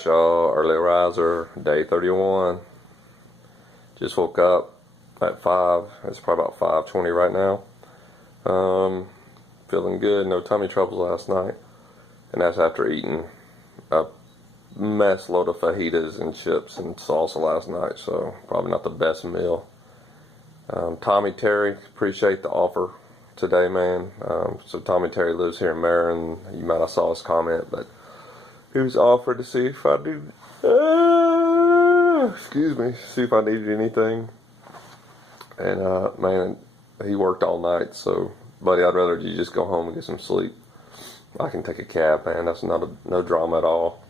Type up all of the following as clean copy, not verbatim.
Alright y'all, early riser, day 31. Just woke up at 5, it's probably about 5:20 right now. Feeling good, no tummy troubles last night. And that's after eating a mess load of fajitas and chips and salsa last night, so probably not the best meal. Tommy Terry, appreciate the offer today, man. So Tommy Terry lives here in Marion. You might have saw his comment, but he was offered to see if I do, see if I needed anything. And man, he worked all night, so buddy, I'd rather you just go home and get some sleep. I can take a cab, man. That's no drama at all.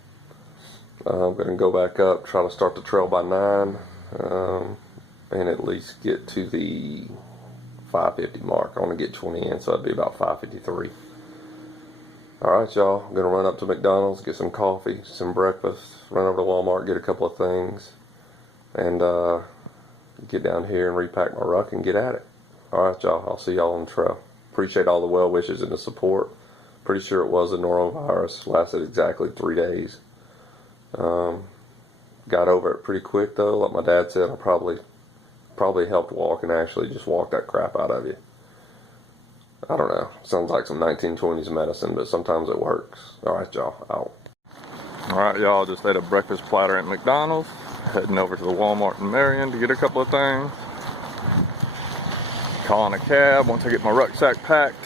I'm gonna go back up, try to start the trail by 9, and at least get to the 5:50 mark. I want to get 20 in, so it'd be about 5:53. Alright y'all, I'm gonna run up to McDonald's, get some coffee, some breakfast, run over to Walmart, get a couple of things, and get down here and repack my ruck and get at it. Alright y'all, I'll see y'all on the trail. Appreciate all the well wishes and the support. Pretty sure it was a norovirus, lasted exactly 3 days. Got over it pretty quick though. Like my dad said, I probably helped walk and actually just walk that crap out of you. I don't know. Sounds like some 1920s medicine, but sometimes it works. Alright y'all, out. Alright y'all, just ate a breakfast platter at McDonald's. Heading over to the Walmart in Marion to get a couple of things. Calling a cab once I get my rucksack packed.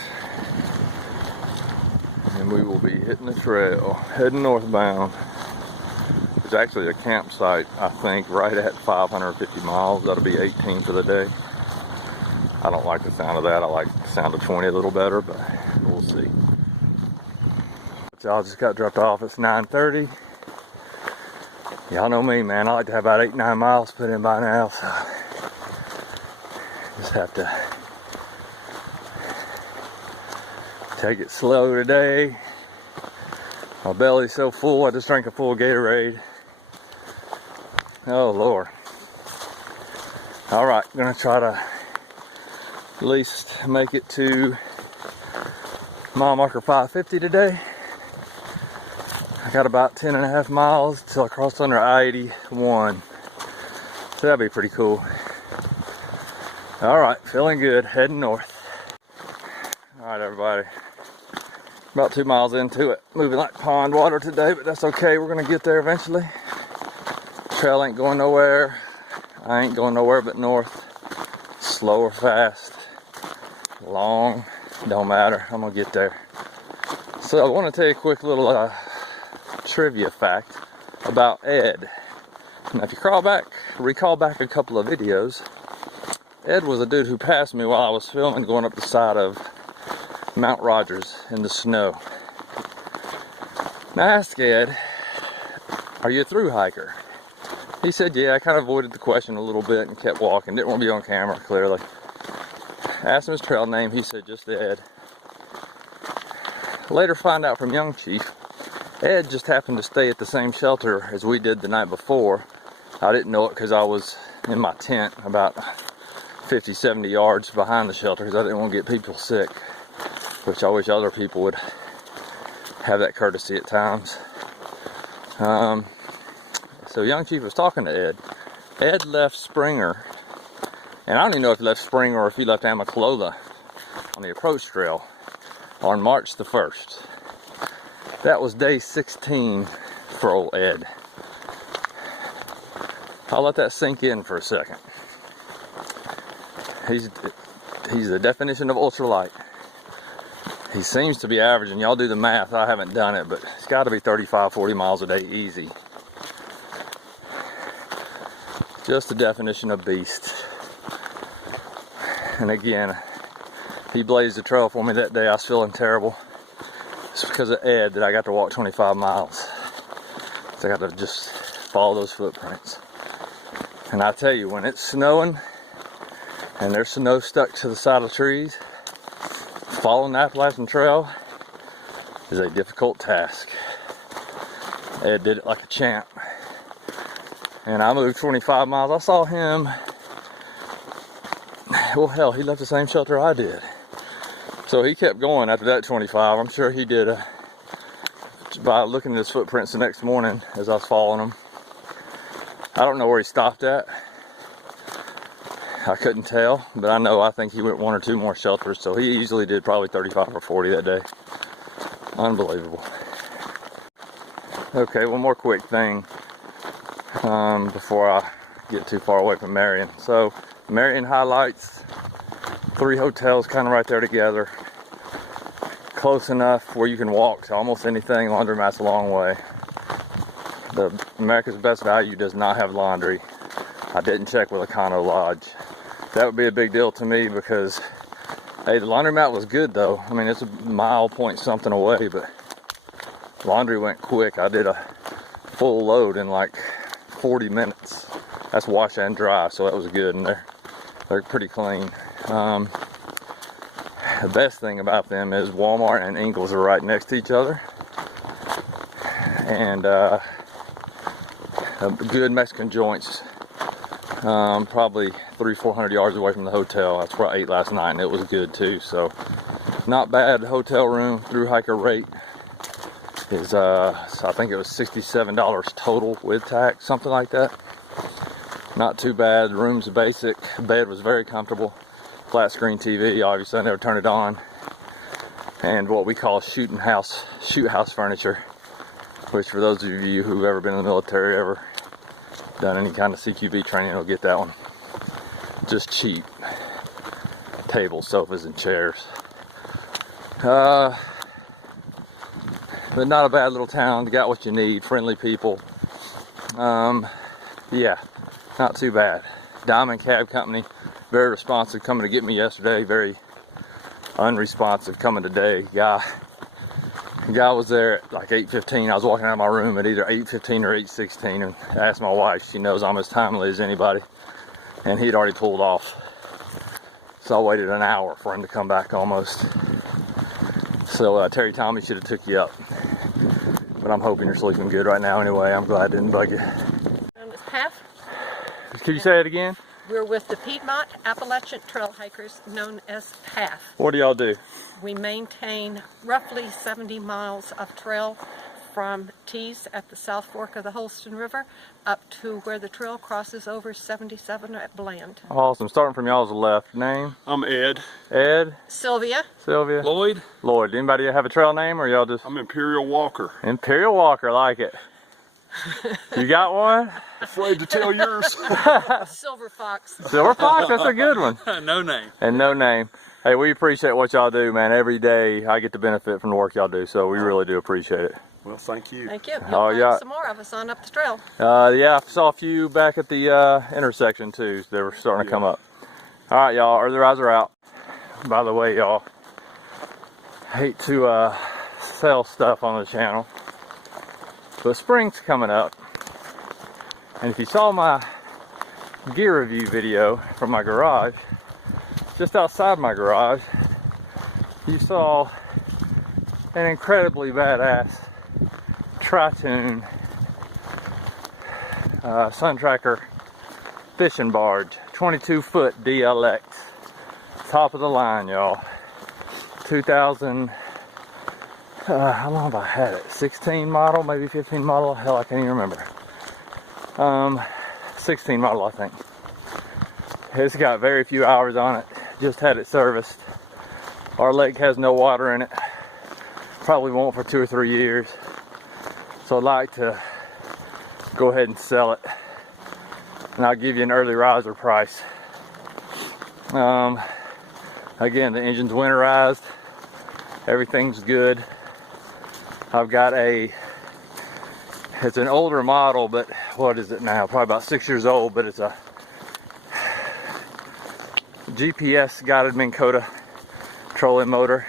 And we will be hitting the trail, heading northbound. There's actually a campsite, I think, right at 550 miles. That'll be 18 for the day. I don't like the sound of that. I like the sound of 20 a little better, but we'll see. Y'all just got dropped off. It's 9:30. Y'all know me, man. I like to have about 8-9 miles put in by now, so just have to take it slow today. My belly's so full, I just drank a full Gatorade. Oh Lord. Alright, gonna try to at least make it to mile marker 550 today. I got about 10.5 miles till I cross under I-81. So that'd be pretty cool. Alright, feeling good, heading north. Alright everybody. About 2 miles into it. Moving like pond water today, but that's okay. We're gonna get there eventually. Trail ain't going nowhere. I ain't going nowhere but north. Slow or fast. Long. Don't matter. I'm gonna get there. So I want to tell you a quick little trivia fact about Ed. Now if you recall back a couple of videos, Ed was a dude who passed me while I was filming going up the side of Mount Rogers in the snow. Now I asked Ed, are you a through hiker? He said, yeah. I kind of avoided the question a little bit and kept walking. Didn't want to be on camera, clearly. Asked him his trail name. He said, just Ed. Later find out from Young Chief, Ed just happened to stay at the same shelter as we did the night before. I didn't know it because I was in my tent about 50-70 yards behind the shelter because I didn't want to get people sick. Which I wish other people would have that courtesy at times. So Young Chief was talking to Ed. Ed left Springer, and I don't even know if he left Springer or if he left Amicalola on the approach trail on March the 1st. That was day 16 for old Ed. I'll let that sink in for a second. He's the definition of ultralight. He seems to be averaging, y'all do the math, I haven't done it, but it's got to be 35-40 miles a day easy. Just the definition of beast. And again, he blazed the trail for me that day. I was feeling terrible. It's because of Ed that I got to walk 25 miles. So I got to just follow those footprints. And I tell you, when it's snowing and there's snow stuck to the side of the trees, following the Appalachian Trail is a difficult task. Ed did it like a champ. And I moved 25 miles. I saw him, well hell, he left the same shelter I did. So he kept going after that 25. I'm sure he did by looking at his footprints the next morning as I was following him. I don't know where he stopped at. I couldn't tell, but I think he went 1 or 2 more shelters, so he easily did probably 35 or 40 that day. Unbelievable. Okay, one more quick thing before I get too far away from Marion. So Marion highlights 3 hotels kind of right there together, close enough where you can walk to almost anything. Laundromat's a long way. The America's Best Value does not have laundry. I didn't check with Econo Lodge. That would be a big deal to me because, hey, the laundromat was good though. I mean, it's a mile point something away, but laundry went quick. I did a full load in like 40 minutes. That's wash and dry, so that was good, and they're pretty clean. The best thing about them is Walmart and Ingles are right next to each other, and good Mexican joints. Probably 300-400 yards away from the hotel. That's where I ate last night, and it was good too. So not bad. Hotel room through hiker rate is I think it was $67 total with tax, something like that. Not too bad. The room's basic. Bed was very comfortable. Flat screen TV. Obviously, I never turned it on. And what we call shoot house furniture, which for those of you who've ever been in the military, ever done any kind of CQB training, will get that one. Just cheap tables, sofas, and chairs. But not a bad little town. You got what you need. Friendly people. Yeah, not too bad. Diamond Cab Company, very responsive coming to get me yesterday. Very unresponsive coming today. Guy was there at like 8:15. I was walking out of my room at either 8:15 or 8:16 and asked my wife. She knows I'm as timely as anybody. And he'd already pulled off. So I waited an hour for him to come back almost. So Terry Tommy should have took you up. But I'm hoping you're sleeping good right now anyway. I'm glad I didn't bug you. Half. Could you say it again? We're with the Piedmont Appalachian Trail Hikers, known as PATH. What do y'all do? We maintain roughly 70 miles of trail from Tees at the South Fork of the Holston River up to where the trail crosses over 77 at Bland. Awesome. Starting from y'all's left. Name? I'm Ed. Ed? Sylvia. Sylvia? Lloyd. Lloyd. Anybody have a trail name, or y'all just? I'm Imperial Walker. Imperial Walker, like it. You got one? Afraid to tell yours. Silver Fox. Silver Fox, that's a good one. No name. And no name. Hey, we appreciate what y'all do, man. Every day I get to benefit from the work y'all do, so we really do appreciate it. Well, thank you. Thank you. You'll find some more of us on up the trail. Yeah, I saw a few back at the intersection too. So they were starting to come up. All right, y'all. Early riser out. By the way, y'all, hate to sell stuff on the channel, but spring's coming up, and if you saw my gear review video from my garage, just outside my garage, you saw an incredibly badass Tri-Tune Sun Tracker fishing barge, 22-foot DLX, top of the line, y'all. 2000, how long have I had it? 16 model, maybe 15 model. Hell, I can't even remember. 16 model, I think. It's got very few hours on it. Just had it serviced. Our lake has no water in it. Probably won't for 2 or 3 years. So I'd like to go ahead and sell it, and I'll give you an early riser price. Again, the engine's winterized, everything's good. I've got it's an older model, but what is it now? Probably about 6 years old, but it's a GPS guided Minn Kota trolling motor.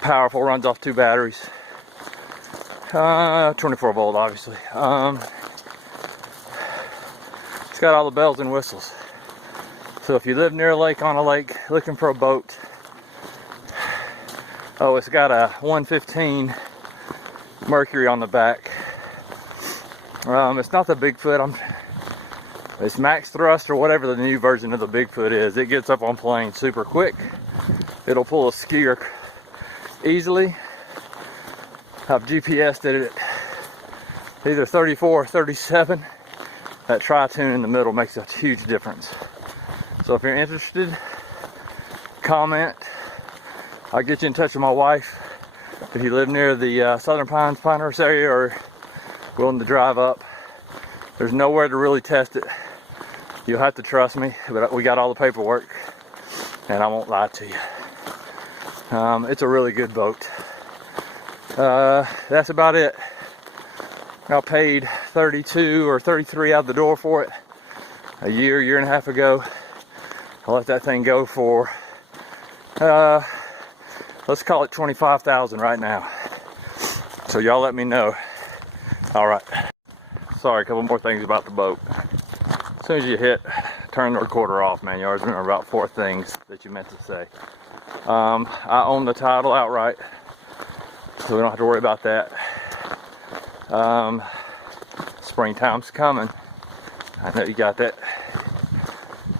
Powerful, runs off 2 batteries. 24 volt, obviously. It's got all the bells and whistles. So if you live near a lake, on a lake, looking for a boat. Oh, it's got a 115 Mercury on the back. It's not the Bigfoot. It's max thrust or whatever the new version of the Bigfoot is. It gets up on planes super quick. It'll pull a skier easily. I've GPS'd it at either 34 or 37. That tri-tune in the middle makes a huge difference. So if you're interested, comment. I'll get you in touch with my wife. If you live near the Southern Pines, Pinehurst area, or willing to drive up, there's nowhere to really test it. You'll have to trust me, but we got all the paperwork, and I won't lie to you. It's a really good boat. That's about it. I paid 32 or 33 out the door for it a year and a half ago. I let that thing go for let's call it 25,000 right now. So y'all let me know. All right. Sorry, a couple more things about the boat. As soon as you turn the recorder off, man, you always remember about 4 things that you meant to say. I own the title outright, so we don't have to worry about that. Springtime's coming. I know you got that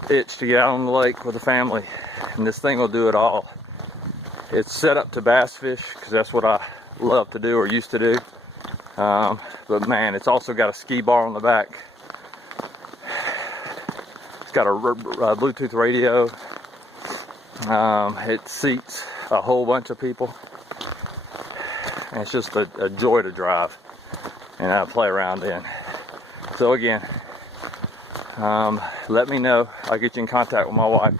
itch to get out on the lake with the family, and this thing will do it all. It's set up to bass fish because that's what I love to do or used to do. But man, it's also got a ski bar on the back. It's got a Bluetooth radio. It seats a whole bunch of people. And it's just a joy to drive and play around in. So again, let me know. I'll get you in contact with my wife.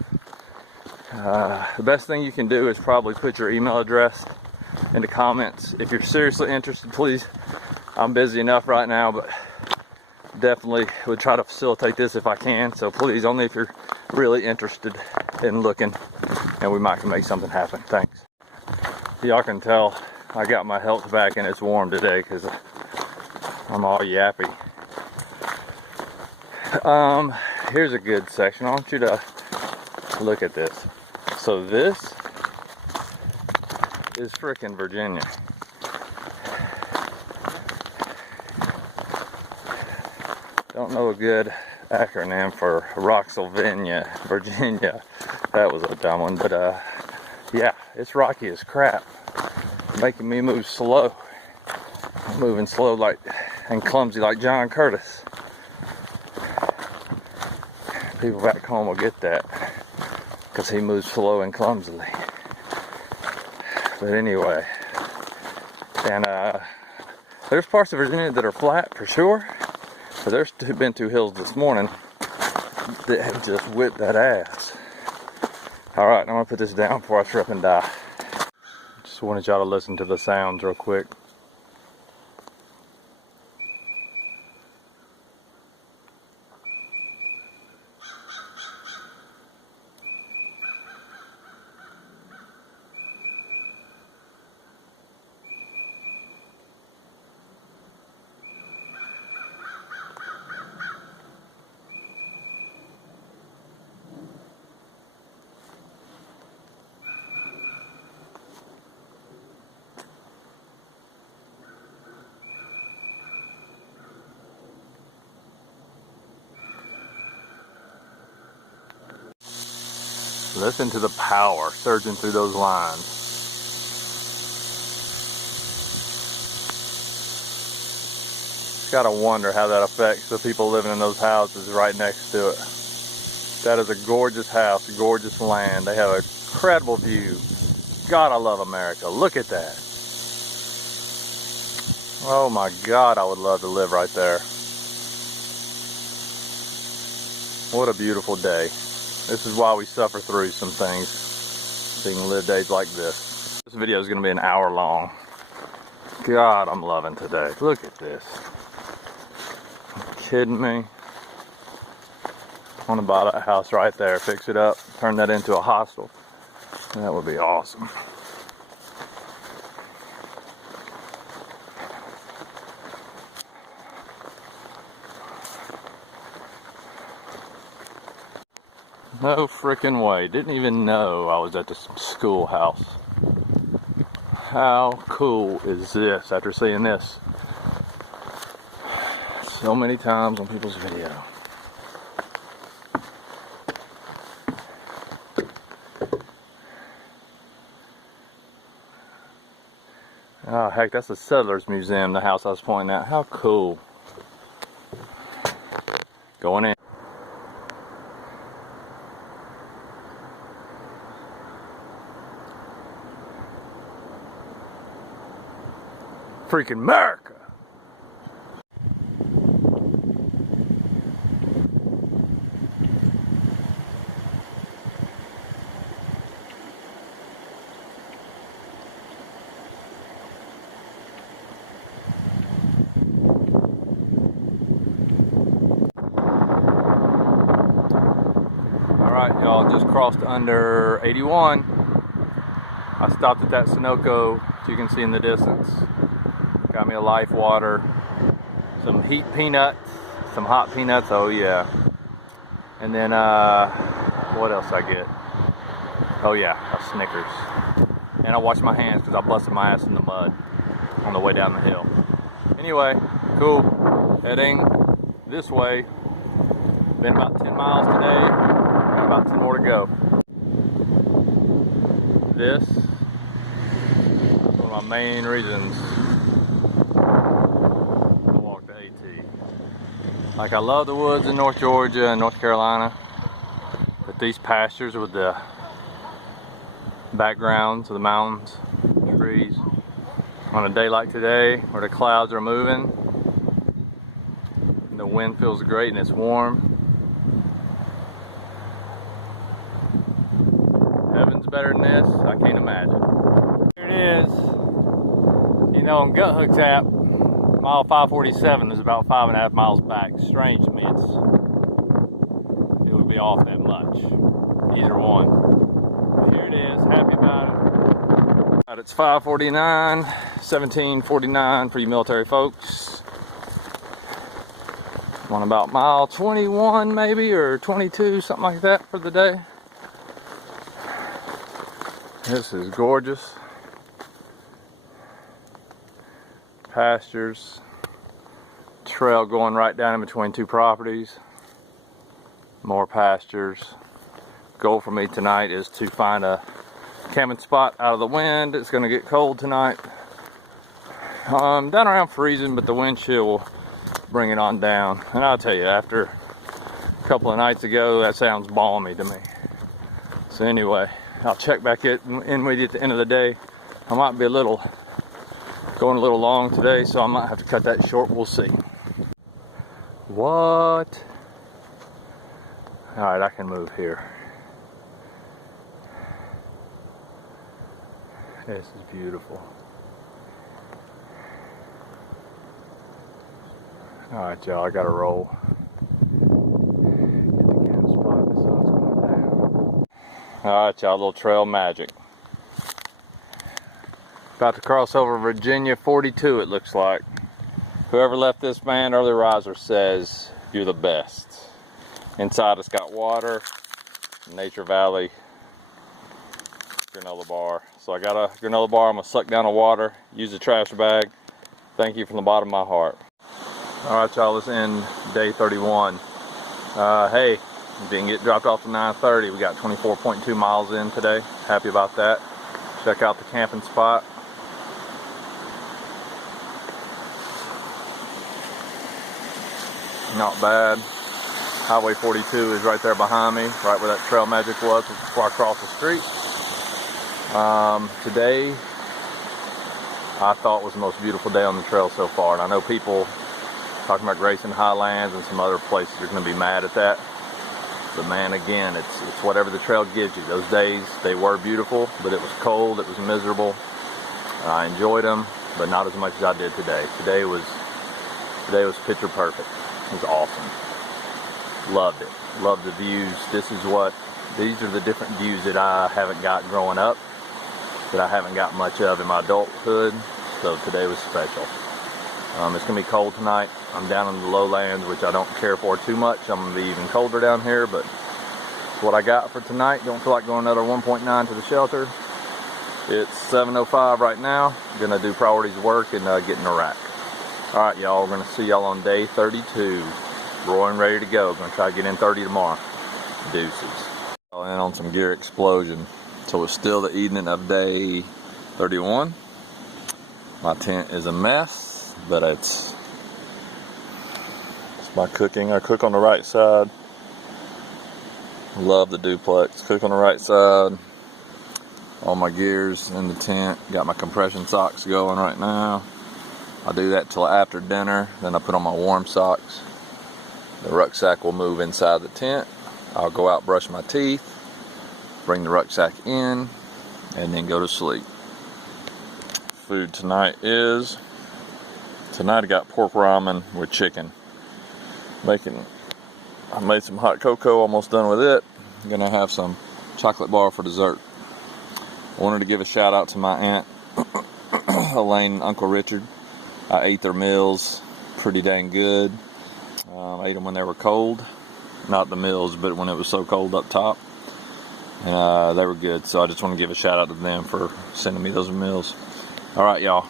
The best thing you can do is probably put your email address in the comments. If you're seriously interested, please. I'm busy enough right now, but definitely would try to facilitate this if I can. So please, only if you're really interested in looking, and we might can make something happen. Thanks. Y'all can tell I got my health back and it's warm today because I'm all yappy. Here's a good section. I want you to look at this. So this is frickin' Virginia. Don't know a good acronym for Roxylvania, Virginia. That was a dumb one, but yeah, it's rocky as crap. Making me move slow. I'm moving slow like and clumsy like John Curtis. People back home will get that because he moves slow and clumsily. But anyway, and there's parts of Virginia that are flat for sure, but there's been 2 hills this morning that have just whipped that ass. All right, I'm gonna put this down before I trip and die. Just wanted y'all to listen to the sounds real quick. Listen to the power surging through those lines. Gotta wonder how that affects the people living in those houses right next to it. That is a gorgeous house, a gorgeous land. They have an incredible view. God, I love America. Look at that. Oh my God, I would love to live right there. What a beautiful day. This is why we suffer through some things, so you can live days like this. This video is going to be an hour long. God, I'm loving today. Look at this. Are you kidding me? I want to buy that house right there, fix it up, turn that into a hostel. That would be awesome. No freaking way. Didn't even know I was at the schoolhouse. How cool is this after seeing this so many times on people's video? Oh heck, that's the Settlers Museum, the house I was pointing at. How cool. Going in. Freaking America! Alright, y'all, just crossed under 81. I stopped at that Sunoco, as you can see in the distance. Got me a Life water, some heat peanuts, some hot peanuts, oh yeah. And then, what else I get? Oh yeah, a Snickers. And I washed my hands because I busted my ass in the mud on the way down the hill. Anyway, cool. Heading this way. Been about 10 miles today. Got about 10 more to go. This is one of my main reasons to walk the AT. Like, I love the woods in North Georgia and North Carolina, but these pastures with the backgrounds of the mountains, trees, on a day like today where the clouds are moving and the wind feels great and it's warm. Heaven's better than this, I can't imagine. Here it is. You know, on Gut Hook's app, mile 547 is about 5.5 miles back. Strange to me, it would be off that much. Either one. Here it is, happy about it. It's 5:49, 17:49 for you military folks. I'm on about mile 21 maybe, or 22, something like that for the day. This is gorgeous. Pastures. Trail going right down in between two properties. More pastures. Goal for me tonight is to find a camping spot out of the wind. It's going to get cold tonight. Down around freezing, but the wind chill will bring it on down. And I'll tell you, after a couple of nights ago, that sounds balmy to me. So anyway, I'll check back in with you at the end of the day. I might be going a little long today, so I might have to cut that short. We'll see. What? All right, I can move here. This is beautiful. All right, y'all, I gotta roll. Get the camp spot. The sun's going down. All right, y'all, little trail magic. About to cross over Virginia 42, it looks like. Whoever left this man early riser says you're the best. Inside it's got water, Nature Valley granola bar. So I got a granola bar, I'm gonna suck down the water, use the trash bag. Thank you from the bottom of my heart. All right, y'all, let's end day 31. Hey, didn't get dropped off to 9:30. We got 24.2 miles in today. Happy about that. Check out the camping spot. Not bad. Highway 42 is right there behind me, right where that trail magic was before I crossed the street. Today, I thought was the most beautiful day on the trail so far, and I know people talking about Grayson Highlands and some other places are going to be mad at that. But man, again, it's whatever the trail gives you. Those days, they were beautiful, but it was cold, it was miserable. I enjoyed them, but not as much as I did today. Today was picture perfect. It was awesome. Loved it. Loved the views. These are the different views that I haven't got growing up, that I haven't got much of in my adulthood. So today was special. It's going to be cold tonight. I'm down in the lowlands, which I don't care for too much. I'm going to be even colder down here, but it's what I got for tonight. Don't feel like going another 1.9 to the shelter. It's 7:05 right now. Going to do priorities work and get in the rack. All right, y'all, we're going to see y'all on day 32. Roaring ready to go. Going to try to get in 30 tomorrow. Deuces. I'll end on some gear explosion. So it's still the evening of day 31. My tent is a mess, but it's my cooking. I cook on the right side. Love the duplex. Cook on the right side. All my gears in the tent. Got my compression socks going right now. I'll do that till after dinner. Then I put on my warm socks. The rucksack will move inside the tent. I'll go out, brush my teeth, bring the rucksack in, and then go to sleep. Food tonight I got pork ramen with chicken. I made some hot cocoa, almost done with it. I'm gonna have some chocolate bar for dessert. I wanted to give a shout out to my aunt Elaine and Uncle Richard. I ate their meals pretty dang good. I ate them when they were cold. Not the meals, but when it was so cold up top. And they were good, so I just want to give a shout out to them for sending me those meals. Alright, y'all.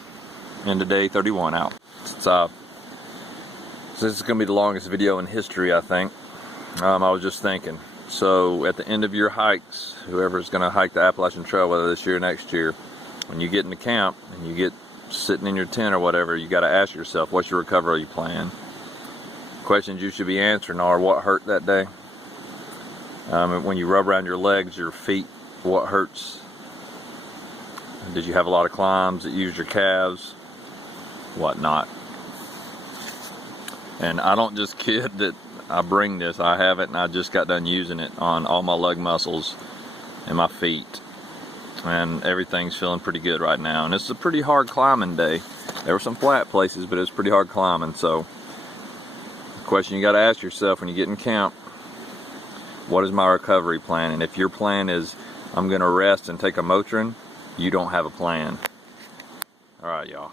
End of day 31 out. So this is going to be the longest video in history, I think. I was just thinking. So at the end of your hikes, whoever's going to hike the Appalachian Trail, whether this year or next year, when you get into camp and you get sitting in your tent or whatever, you got to ask yourself, what's your recovery plan? Questions you should be answering are, what hurt that day? When you rub around your legs, your feet, what hurts? Did you have a lot of climbs that used your calves? What not? And I don't just kid that I bring this. I have it, and I just got done using it on all my leg muscles and my feet. And everything's feeling pretty good right now. And it's a pretty hard climbing day. There were some flat places, but it's pretty hard climbing. So the question you got to ask yourself when you get in camp, what is my recovery plan? And if your plan is, I'm going to rest and take a Motrin, you don't have a plan. All right, y'all.